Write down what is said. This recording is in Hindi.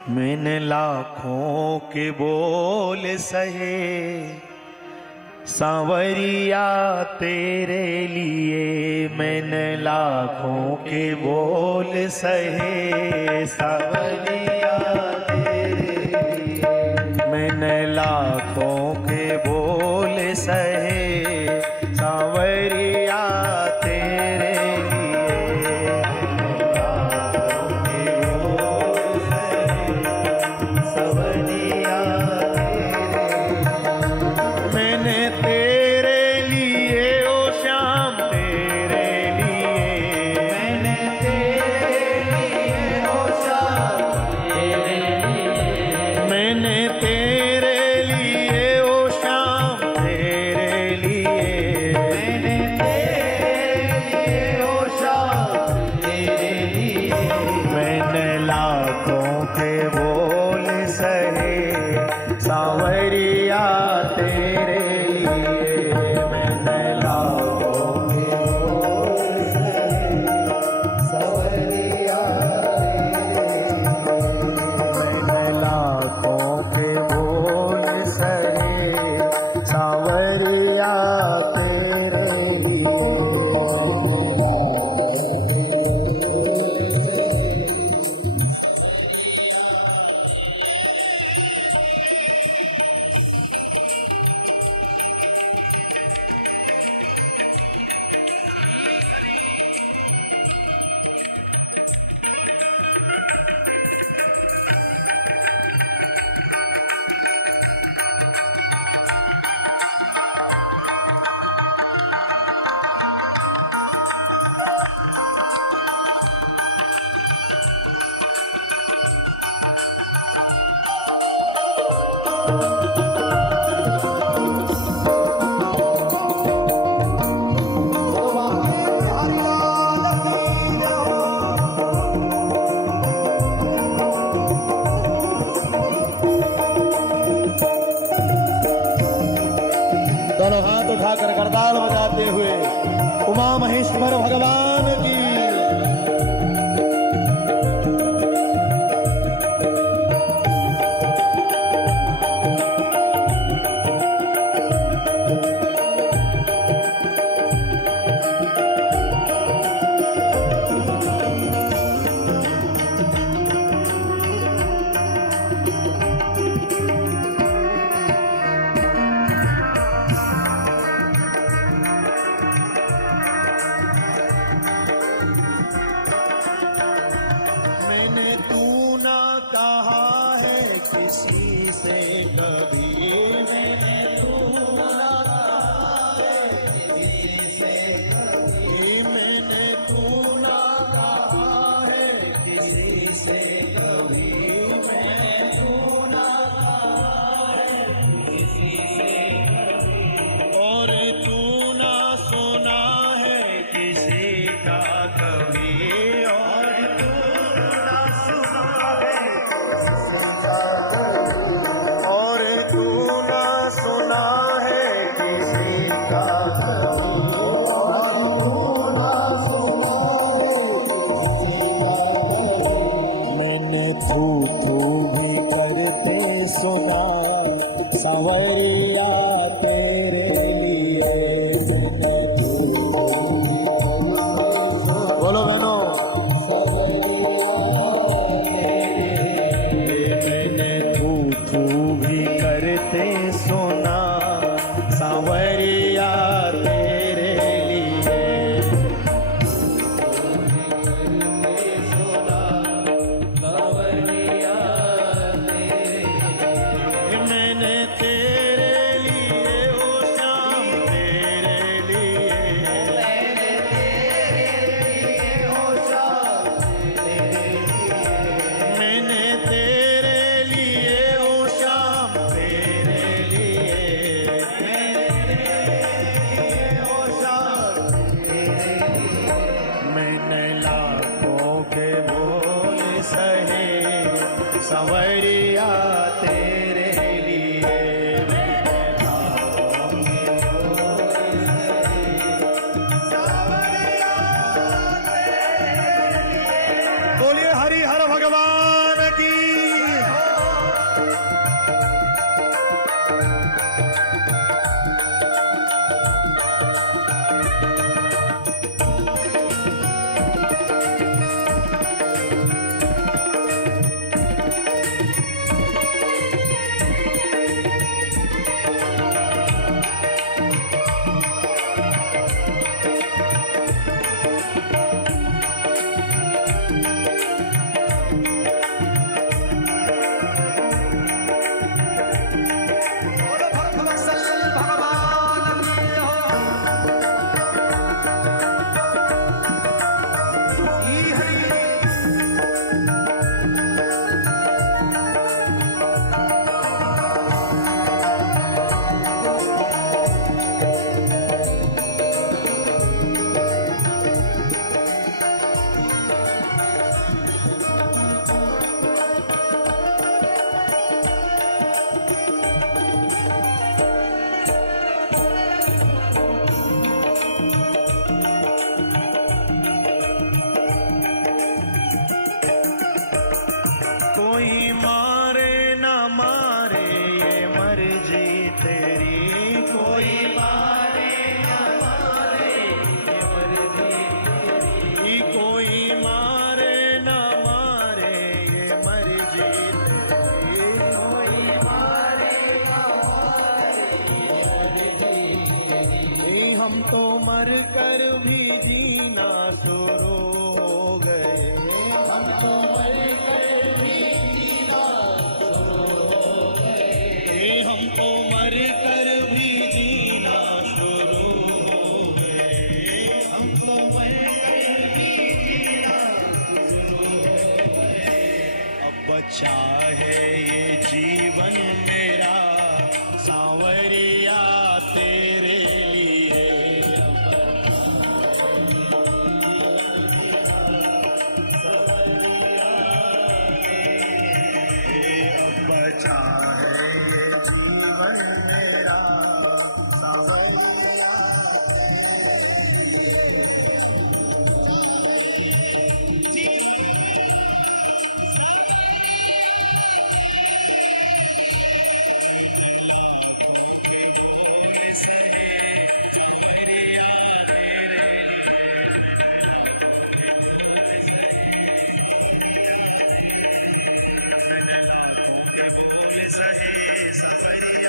मैंने लाखों के बोल सहे सांवरिया तेरे लिए, मैंने लाखों के बोल सहे सांवरिया तेरे लिए, मैंने लाखों के बोल सहे सांवरिया तेरे सांवरिया तेरे लिए, मैंने लाखों के बोल सहे सांवरिया मैंने लाखों के बोल सहे सांवरिया तेरे लिए। दोनों हाथ उठाकर करताल बजाते हुए उमा महेश्वर भगवान की। किसी से कभी मैंने तू ना कहा है, किसी से कभी मैंने तू ना कहा है, किसी से कभी मैं तू ना कहा है, किसी से कभी और तू ना सुना है किसी का कभी, और तू ना सुना है सुना है किसी का मैंने थू भी करते सुना सांवरिया तेरे लिए, मैंने बोलो बहनों मैंने थू भी करते सुना सांवरिया तेरे लिए, सुना सांवरिया तेरे लिए, मैंने तेरे लिए ओ श्याम तेरे लिए, मैंने तेरे लिए ओ श्याम तेरे लिए, मैंने तेरे लिए ओ श्याम तेरे लिए, मैंने लाखों के बोल सहे सांवरिया तेरे लिए, मैंने लाखों के बोल सहे सांवरिया तेरे लिए। बोलिए हरि हर भगवान की। है ये जीवन मेरा सांवरिया तेरे लिए अब बचा है ये जीवन मेरा सांवरिया सहे सफरिया